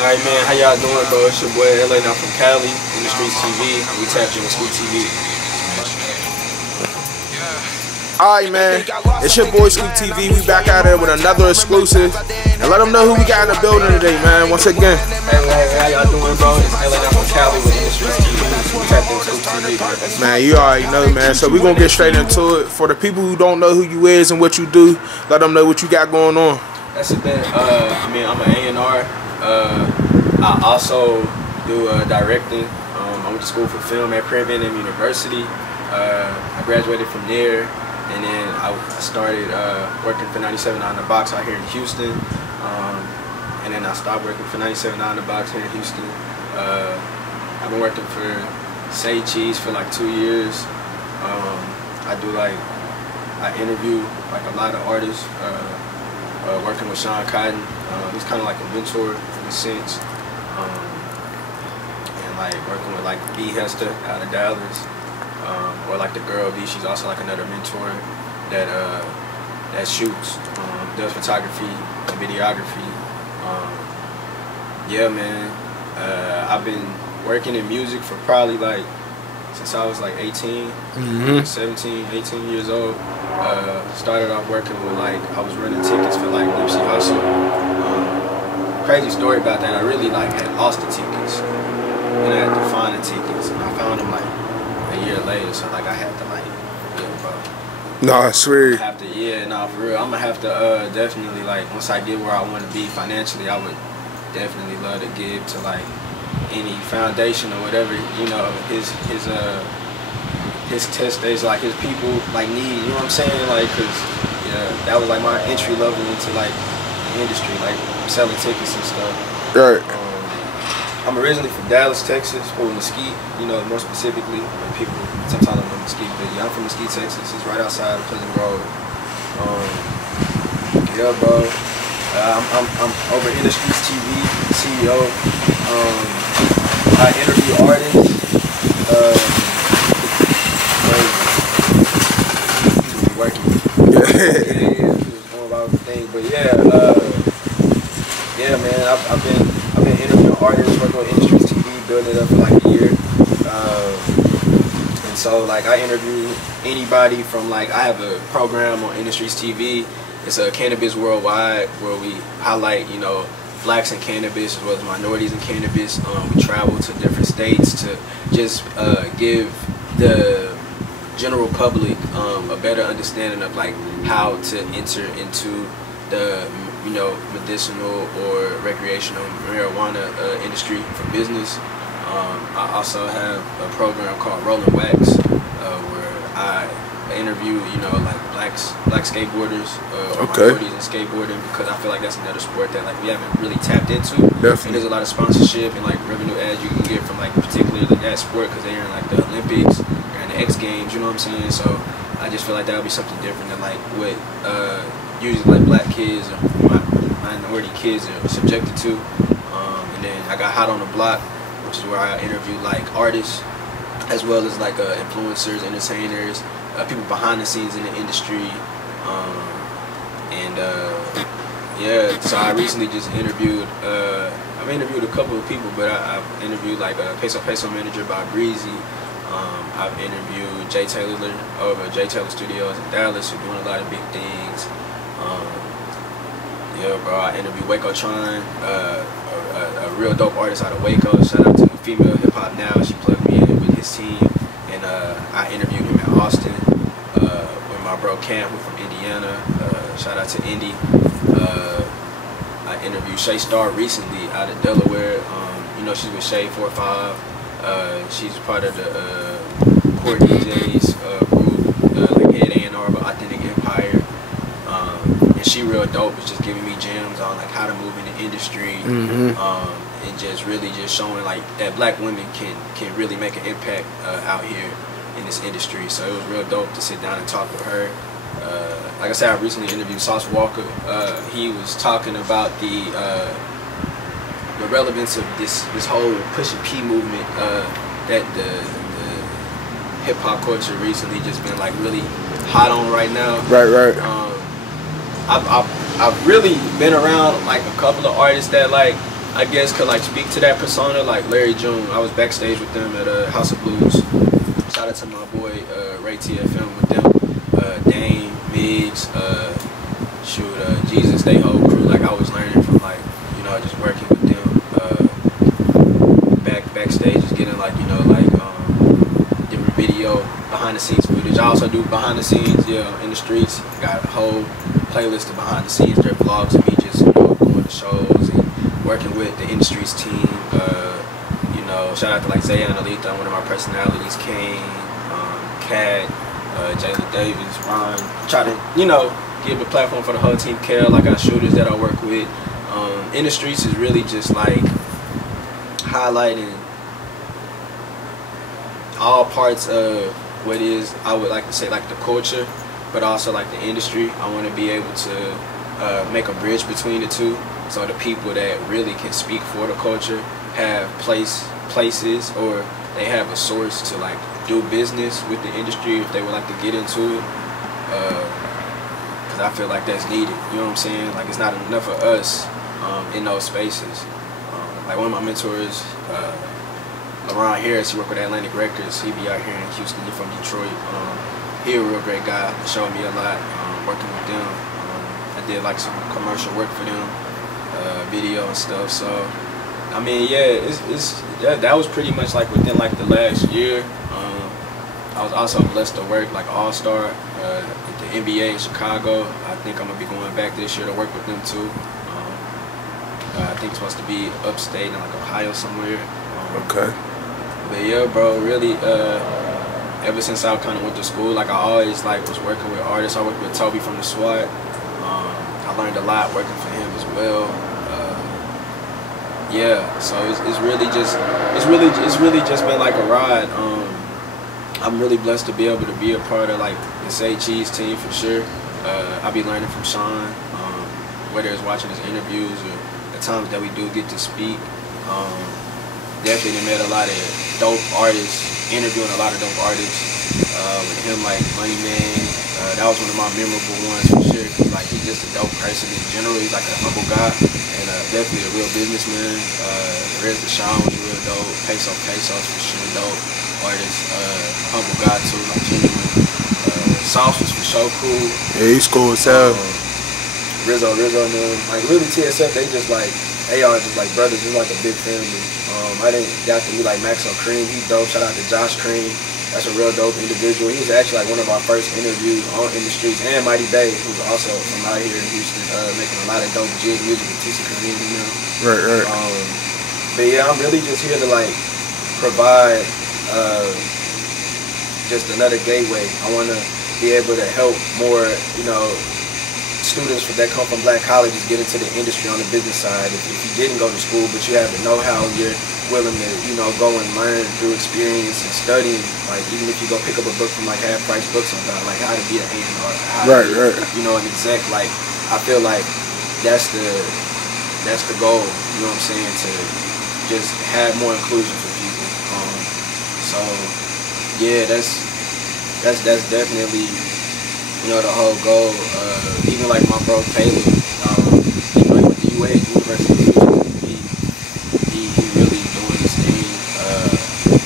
Alright, man, how y'all doing, bro? It's your boy LA now from Cali, Industreets TV. We tapped in with School TV. Alright, man, it's your boy School TV. We back out there with another exclusive. And let them know who we got in the building today, man. Once again. Hey, how y'all doing, bro? It's LA now from Cali with Industreets TV. We tapped in with School TV. Man, you already know, man. So we gonna get straight into it. For the people who don't know who you is and what you do, let them know what you got going on. That's the thing. I mean, I'm an A&R. I also do directing. I went to school for film at Previn University. I graduated from there, and then I started working for 97 on the Box out here in Houston. And then I stopped working for 97 on the Box here in Houston. I've been working for Saycheese for like 2 years. I interview like a lot of artists. Working with Shawn, he's kind of like a mentor in a sense, and like working with like B Hester out of Dallas, or like the girl B. She's also like another mentor that shoots, does photography and videography. Yeah, man, I've been working in music for probably like since I was like 18, 17, 18 years old. Started off working with like, I was running tickets for like Nipsey Hussle. Crazy story about that, I really like had lost the tickets. And I had to find the tickets, and I found them like a year later, so like I had to like, yeah, bro. No, I swear. I have to, yeah, no, for real. I'm gonna have to definitely like, once I get where I want to be financially, I would definitely love to give to like any foundation or whatever, you know, his test days, like his people like need, you know what I'm saying, like, cause yeah, that was like my entry level into like the industry, like selling tickets and stuff. Right. I'm originally from Dallas, Texas, or Mesquite, you know, more specifically. When people sometimes don't know Mesquite, but yeah, I'm from Mesquite, Texas. It's right outside of Pleasant Grove. Yeah, bro. I'm over Industreets TV, CEO. I interview artists. Working. Yeah, it's more about the thing. But yeah, yeah, man. I've been interviewing artists, working on Industreets TV, building it up for like a year. And so like I interview anybody from like, I have a program on Industreets TV. It's a Cannabis Worldwide, where we highlight, you know, blacks in cannabis as well as minorities in cannabis. We travel to different states to just give the general public a better understanding of like how to enter into the, you know, medicinal or recreational marijuana industry for business. I also have a program called Rolling Wax, where I interview, you know, like black skateboarders or minorities in skateboarding, because I feel like that's another sport that like we haven't really tapped into. Definitely. And there's a lot of sponsorship and like revenue ads you can get from like particularly that sport, because they're in like the Olympics and the X Games, you know what I'm saying? So I just feel like that would be something different than like what usually like black kids or minority kids are subjected to. And then I got Hot on the Block, which is where I interview like artists as well as like influencers, entertainers, people behind the scenes in the industry. Yeah, so I recently just interviewed, I've interviewed a couple of people, but I've interviewed like a Peso manager by Breezy. I've interviewed Jay Taylor over Jay Taylor Studios in Dallas, who's doing a lot of big things. Yeah, bro, I interviewed Waco Tron, a real dope artist out of Waco. Shout out to Female Hip Hop Now. She plugged me in with his team, and I interviewed him in Austin with my bro Cam, who's from Indiana. Shout out to Indy. I interviewed Shay Star recently out of Delaware. You know, she's with Shay 4-5. She's part of the Core DJs group, like Head A&R of Authentic Empire. And she real dope. It's just giving me gems on like how to move in the industry, and just really just showing like that black women can really make an impact out here in this industry. So it was real dope to sit down and talk with her. Like I said, I recently interviewed Sauce Walker. He was talking about the relevance of this whole Push and P movement that the hip hop culture recently just been like really hot on right now. Right. I've really been around like a couple of artists that like I guess could like speak to that persona, like Larry June. I was backstage with them at House of Blues. Shout out to my boy Ray TFM with them, Dame, Migs, Jesus, they whole crew. Like I was learning from like, you know, just working with them. Backstage, just getting like, you know, like different video behind the scenes footage. I also do behind the scenes, yeah, in the streets. Got a whole playlist of behind the scenes. Their vlogs of me just, you know, going to shows and working with the industries team. You know, shout out to like Zay Analita, one of my personalities, Kane, Cat, Jayla Davis, Ron. Try to, you know, give a platform for the whole team. Kel, like our shooters that I work with. In the streets is really just like highlighting all parts of what is, I would like to say, like the culture, but also like the industry. I want to be able to make a bridge between the two, so the people that really can speak for the culture have places, or they have a source to like do business with the industry if they would like to get into it. Because I feel like that's needed. You know what I'm saying? Like it's not enough of us in those spaces. Like one of my mentors, LaRon Harris, he worked with Atlantic Records. He be out here in Houston. He from Detroit. He a real great guy. He showed me a lot working with them. I did like some commercial work for them, video and stuff. So, I mean, yeah, that was pretty much like within like the last year. I was also blessed to work like All-Star at the NBA in Chicago. I think I'm gonna be going back this year to work with them too. I think it's supposed to be upstate in like Ohio somewhere. Okay. But yeah, bro, really, ever since I kind of went to school, like I always like was working with artists. I worked with Toby from the SWAT. I learned a lot working for him as well. Yeah, so it's really just been like a ride. I'm really blessed to be able to be a part of like the saycheese team for sure. I'll be learning from Shawn, whether it's watching his interviews or the times that we do get to speak. Definitely met a lot of dope artists, interviewing a lot of dope artists. With him, like Money Man, that was one of my memorable ones for sure. Cause like he's just a dope person in general. He's like a humble guy and definitely a real businessman. The Shawn was real dope. Pesos for sure dope artist. Humble guy too, like genuine. Sauce was for sure cool. Yeah, he's cool as hell. Rizzo and them, like really TSF, they just like, they are just like brothers. It's like a big family. I didn't got to meet like Maxo Cream. He's dope. Shout out to Josh Cream. That's a real dope individual. He was actually like one of our first interviews on In the Streets. And Mighty Bay, who's also from out here in Houston, making a lot of dope jig music with TC community now. Right. But yeah, I'm really just here to like provide just another gateway. I want to be able to help more, you know, students that come from black colleges get into the industry on the business side. If you didn't go to school but you have the know-how, you're willing to, you know, go and learn through experience and studying. Like even if you go pick up a book from like half-price books about like how to be an A&R, right, you know, an exec. Like I feel like that's the goal. You know what I'm saying? To just have more inclusion for people. So yeah, that's definitely, you know, the whole goal. Even like my bro Caleb, you know, he went to UA, University of Houston. He really doing his thing.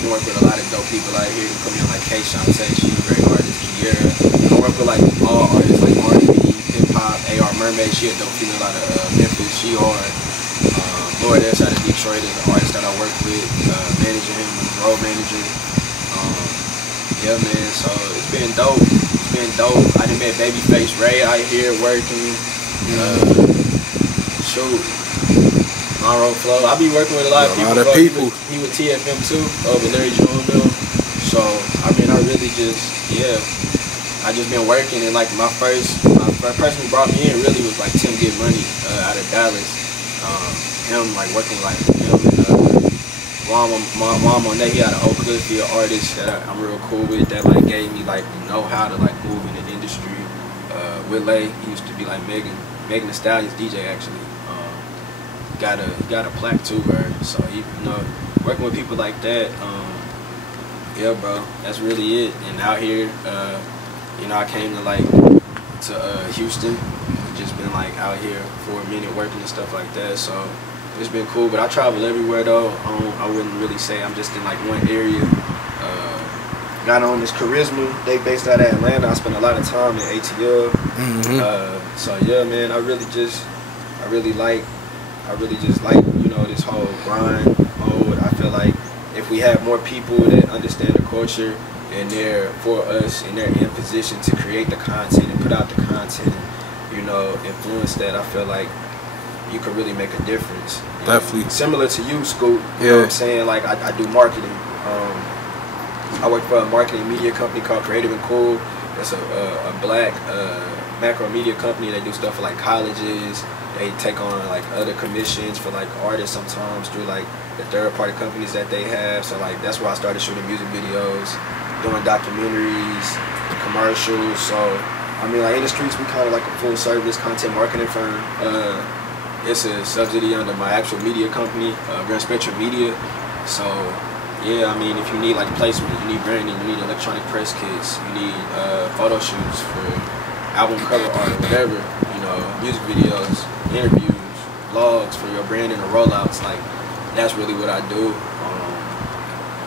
We work with a lot of dope people out here who come in like Shawn, she's a great artist. Kiera. I work with like all artists like R&B, hip hop, AR Mermaid. She a dope female out of Memphis. She hard. Lord S out of Detroit is an artist that I work with. Managing him, road manager. Yeah, man. So it's been dope. I done met Babyface Ray out here working. Shoot, Monroe Flow. I be working with a lot of people. He with TFM too, with Larry June them. So I mean, I really just, yeah, I just been working, and like my first person who brought me in really was like Tim Get Money out of Dallas. Him like working like him and Juan Monet. He had an Oak Cliff, he an artist that I'm real cool with, that like gave me like know how to like move in the industry. Willay, he used to be like Megan Thee Stallion's DJ actually. Got a plaque too, bro. So you know, working with people like that, yeah, bro, that's really it. And out here, you know, I came to Houston. Just been like out here for a minute working and stuff like that. So It's been cool, but I travel everywhere though. I wouldn't really say I'm just in like one area. Got on this Charisma. They based out of Atlanta. I spent a lot of time in ATL. So yeah, man, I really just like, you know, this whole grind mode. I feel like if we have more people that understand the culture and they're for us and they're in position to create the content and put out the content, you know, influence that, I feel like you could really make a difference. Definitely. Similar to you, Scoop. You know what I'm saying? Like I do marketing. I work for a marketing media company called Creative and Cool. It's a black macro media company. They do stuff for like colleges. They take on like other commissions for like artists sometimes through like the third-party companies that they have. So like that's where I started shooting music videos, doing documentaries, commercials. So I mean, like in the streets, we kind of like a full-service content marketing firm. It's a subsidy under my actual media company, Grand Spectrum Media. So yeah, I mean, if you need like placement, you need branding, you need electronic press kits, you need photo shoots for album cover art or whatever, you know, music videos, interviews, vlogs for your branding or rollouts, like that's really what I do.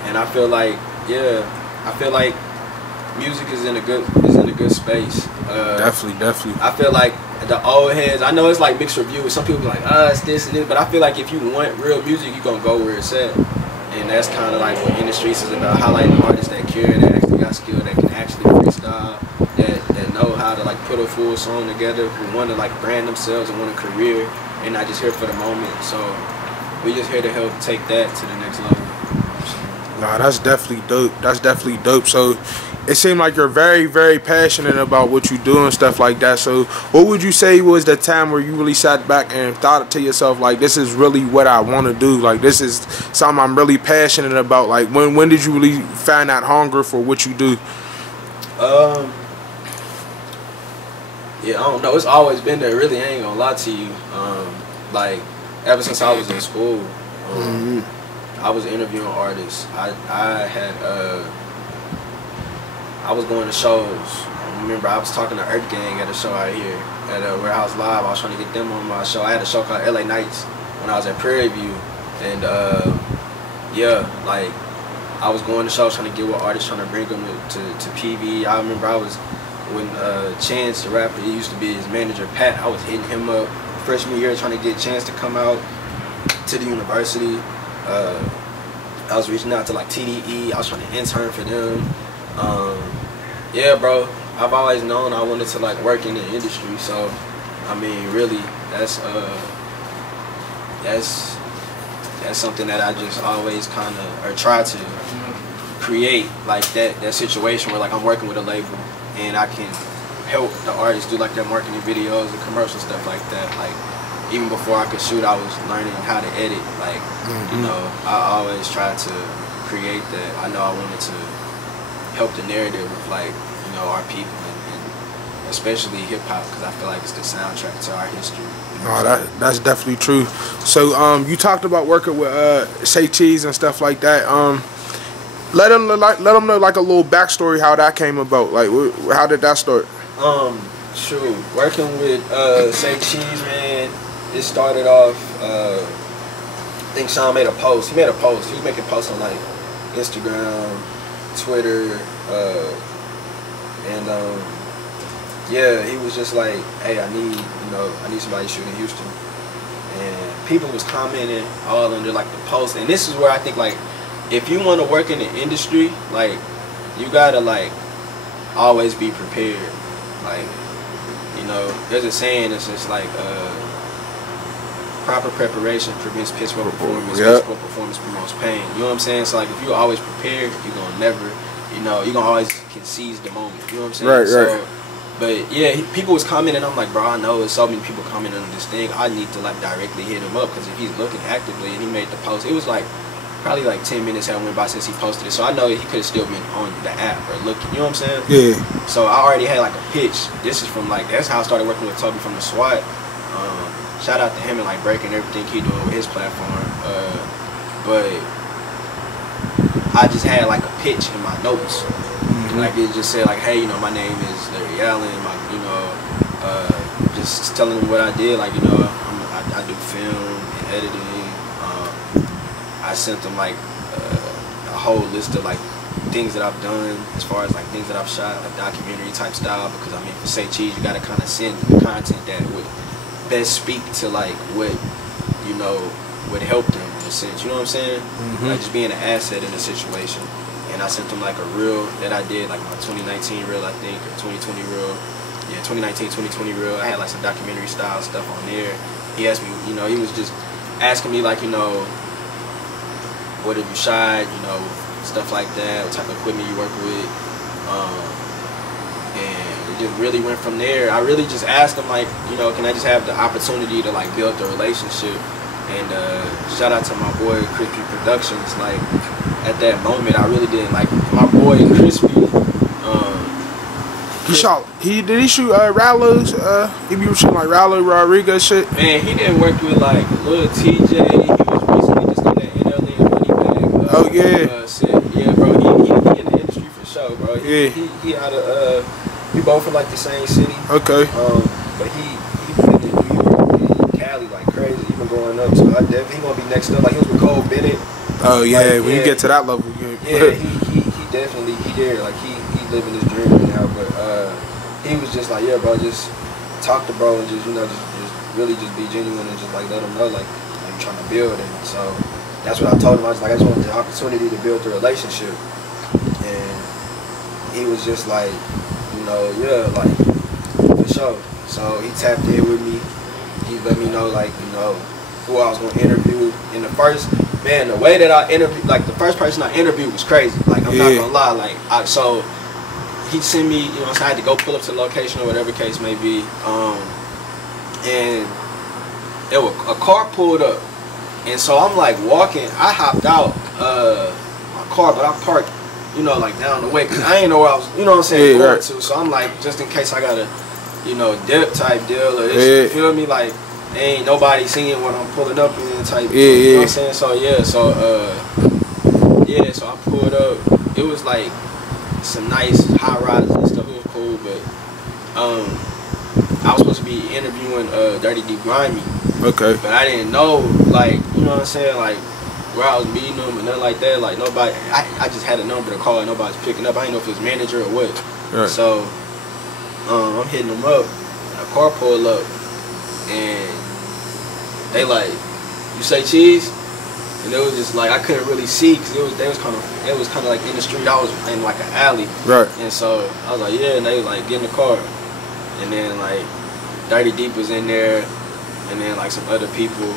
And I feel like, yeah, I feel like music is in a good space. Definitely. I feel like the old heads, I know it's like mixed reviews. Some people be like, it's this and this, but I feel like if you want real music, you're gonna go where it's at. And that's kind of like what Industreets is about, highlighting artists that care, that actually got skill, that can actually freestyle, that know how to like put a full song together, who want to like brand themselves and want a career, and not just here for the moment. So we just here to help take that to the next level. Nah, that's definitely dope. That's definitely dope. So it seemed like you're very, very passionate about what you do and stuff like that. So what would you say was the time where you really sat back and thought to yourself, like, this is really what I want to do? Like, this is something I'm really passionate about. Like, when did you really find that hunger for what you do? Yeah, I don't know. It's always been there. Really, I ain't gonna lie to you. Like, ever since I was in school, I was interviewing artists. I was going to shows. I remember I was talking to Earth Gang at a show out here at Warehouse Live. I was trying to get them on my show. I had a show called LA Nights when I was at Prairie View. And yeah, like I was going to shows trying to get with artists, trying to bring them to PV. I remember when Chance, the rapper, he used to be his manager, Pat, I was hitting him up freshman year trying to get Chance to come out to the university. I was reaching out to like TDE. I was trying to intern for them. Yeah, bro, I've always known I wanted to like work in the industry. So I mean, really, that's something that I just always kind of, or try to create, like that situation where like I'm working with a label and I can help the artists do like their marketing videos and commercial stuff like that. Like even before I could shoot, I was learning how to edit. Like you know, I always tried to create that. I know I wanted to help the narrative of like, you know, our people and especially hip hop, because I feel like it's the soundtrack to our history. Oh, that's definitely true. So you talked about working with saycheese and stuff like that. Let them know like a little backstory how that came about. Like how did that start? Shoot, working with saycheese, man, it started off, I think Shawn made a post. He made a post. He was making posts on like Instagram, Twitter, and yeah, he was just like, hey, I need somebody to shoot in Houston. And people was commenting all under like the post. And this is where I think like, if you want to work in the industry, like you gotta like always be prepared. Like, you know, there's a saying that's just like proper preparation prevents piss poor performance. Piss poor performance promotes pain. You know what I'm saying? So like if you're always prepared, you're gonna never, you know, you're gonna always can seize the moment. You know what I'm saying? Right, so, right. But yeah, people was commenting. I'm like, bro, I know there's so many people commenting on this thing. I need to like directly hit him up, because if he's looking actively and he made the post, it was like probably like 10 minutes had went by since he posted it. So I know he could have still been on the app or looking. You know what I'm saying? Yeah. So I already had like a pitch. This is from like, that's how I started working with Toby from the SWAT. Shout out to him and like breaking everything he doing with his platform. But I just had like a pitch in my notes. Like it just said like, hey, you know, my name is Larry Allen. You know, just telling them what I did. Like, you know, I do film and editing. I sent them like a whole list of like things that I've done as far as like things that I've shot, like documentary type style, because I mean for Say Cheese you gotta kinda send the content that would best speak to like what, you know, would help them in a sense, you know what I'm saying? Like just being an asset in a situation. And I sent them like a reel that I did, like my 2019 reel I think, or 2020 reel. Yeah, 2019, 2020 reel. I had like some documentary style stuff on there. He asked me, you know, he was just asking me like, you know, what have you shot, you know, stuff like that, what type of equipment you work with. And it just really went from there. I really just asked him like, you know, can I just have the opportunity to like build the relationship? And shout out to my boy Crispy Productions. Like at that moment I really didn't like my boy Crispy. Did he shoot Rallo's? He be shooting like Rallo Rodriguez shit. Man, he didn't work with like Lil TJ. He was recently just on that NLE Money Bag. Oh yeah. Yeah, bro. He in the industry for sure, bro. He out of we both from like the same city. Okay. But he been in New York and Cali like crazy. He been going up, so I definitely he gonna be next up. Like he was with Cole Bennett. Oh yeah, like, when you get to that level, yeah, he definitely there. Like he living his dream now. But he was just like, yeah, bro, just talk to bro and just, you know, just really just be genuine and just like let him know like you're trying to build. And so that's what I told him. I was like, I just wanted the opportunity to build the relationship. And he was just like, you know, yeah, like for sure. So he tapped in with me. He let me know like, you know, who I was gonna interview. In the first, man, the way that I interviewed, like the first person I interviewed was crazy. Like I'm not gonna lie, like so he sent me, you know, so I had to go pull up to the location or whatever case may be. And there was a car pulled up, and so I'm like walking. I hopped out my car, but I parked, you know, like down the way because I ain't know where I was, you know what I'm saying, going to. So I'm like, just in case I got a, you know, dip type deal or this, you feel me? Like ain't nobody seeing what I'm pulling up in type. You know what I'm saying? So yeah, so so I pulled up. It was like some nice high rises and stuff. It was cool, but I was supposed to be interviewing Dirty D Grimy. Okay. But I didn't know, like, you know what I'm saying, like where I was meeting him and nothing like that. Like nobody, I just had a number to call and nobody's picking up. I didn't know if it was manager or what. Right. So I'm hitting them up. And a car pulled up and they like, you say cheese? And it was just like I couldn't really see because it was kind of like in the street. I was in like an alley. Right. And so I was like, yeah, and they was like, get in the car. And then like Dirty Deep was in there, and then like some other people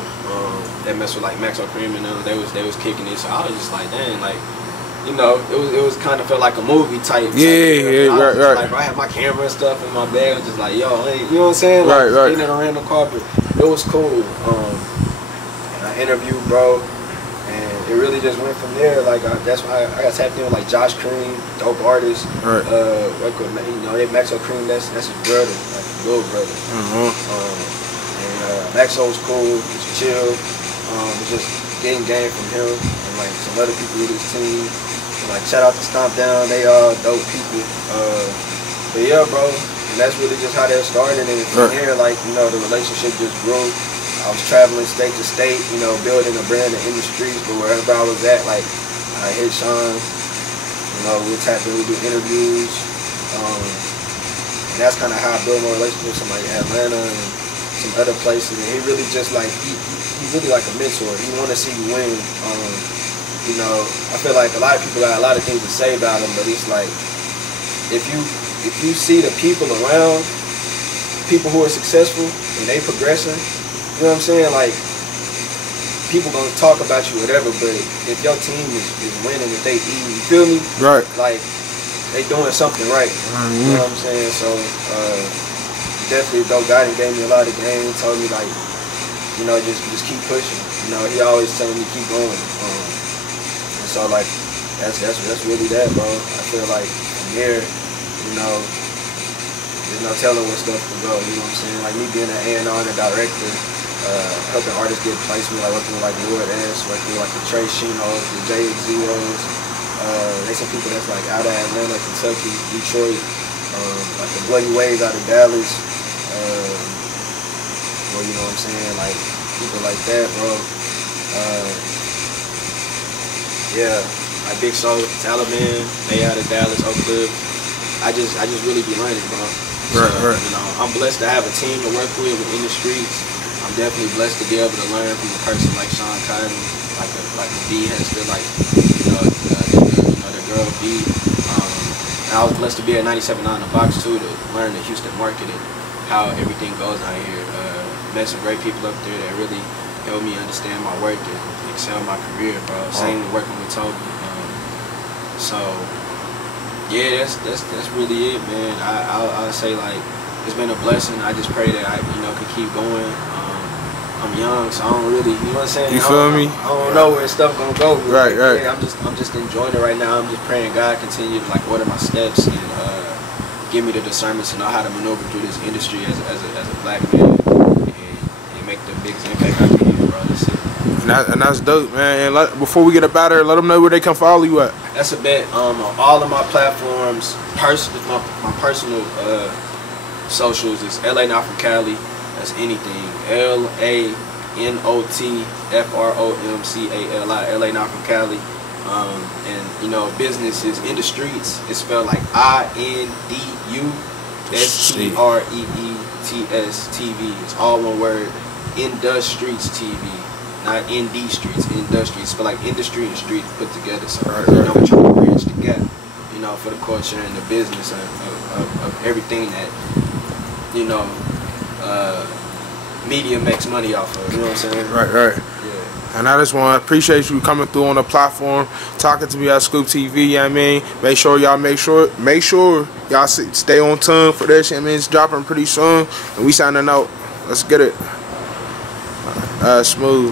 that mess with like Maxo Cream and them. They was kicking it. So I was just like, dang, like, you know, it was kind of felt like a movie type. Right. Like I had my camera and stuff in my bag. I was just like, yo, you know what I'm saying? Like, right. Getting in a random car, but it was cool. And I interviewed bro. It really just went from there. Like that's why I got tapped in with like Josh Cream, dope artist. Right. You know, Maxo Cream, that's his brother, like his little brother. And Maxo was cool, just chill. Just getting game from him and like some other people with his team. And, like shout out to Stomp Down, they all dope people. But yeah, bro, and that's really just how that started. And from here, like, you know, the relationship just grew. I was traveling state to state, you know, building a brand in industreets, but wherever I was at, like, I hit Shawn, you know, we'll tap in, we do interviews, and that's kind of how I build my relationships in like Atlanta and some other places. And he really just like, he's really like a mentor. He want to see you win. You know, I feel like a lot of people got a lot of things to say about him, but it's like, if you see the people around, people who are successful and they progressing, you know what I'm saying? Like, people gonna talk about you, whatever, but if your team is winning, if they eating, you feel me? Right. Like, they doing something right. You know what I'm saying? So, definitely a dope guy that gave me a lot of game, told me, like, you know, just keep pushing. You know, he always telling me keep going. And so, like, that's really that, bro. I feel like from here, you know, there's no telling where stuff can go. You know what I'm saying? Like, me being an A&R and a director, helping artists get placement, like working with like Lord S, working with like the Trey Shinos, the JXZOs. They some people that's like out of Atlanta, Kentucky, Detroit, like the Bloody Waves out of Dallas. Well, you know what I'm saying? Like people like that, bro. Yeah, my big soul, Taliban, they out of Dallas, Oak Cliff. I just really be learning, bro. Right, so, right. You know, I'm blessed to have a team to work with in the streets. I'm definitely blessed to be able to learn from a person like Shawn, like a B has to, like, the girl B. And I was blessed to be at 97.9 The Box too, to learn the Houston market and how everything goes out here. Met some great people up there that really helped me understand my work and excel my career, bro. Same working with Toby. So yeah, that's really it, man. I'll say, like, it's been a blessing. I just pray that I could keep going. I'm young, so I don't really, you know what I'm saying? You feel me? I don't know where stuff gonna go. Right, right. Yeah, I'm just enjoying it right now. I'm just praying God continue to, like, order my steps and give me the discernment to know how to maneuver through this industry as a black man and make the biggest impact I can, bro. That's it. And that's dope, man. And before we get up out of here, let them know where they can follow you at. That's a bet. On all of my platforms, my personal socials is LA Not From Cali. That's anything. LANOTFROMCALI. LA Not From Cali. And business is Industreets. It's spelled like INDUSTREETS TV. It's all one word. Industreets TV. Not ND Streets, Industry. It's spelled like industry and street put together. So we're trying to bridge the gap, for the culture and the business of everything that, media makes money off of. You know what I'm saying? Right, right. Yeah. And I just want to appreciate you coming through on the platform, talking to me at Scoop TV. You know what I mean? Make sure y'all y'all stay on tune for this. You know what I mean? It's dropping pretty soon, and we signing out. Let's get it. Smooth.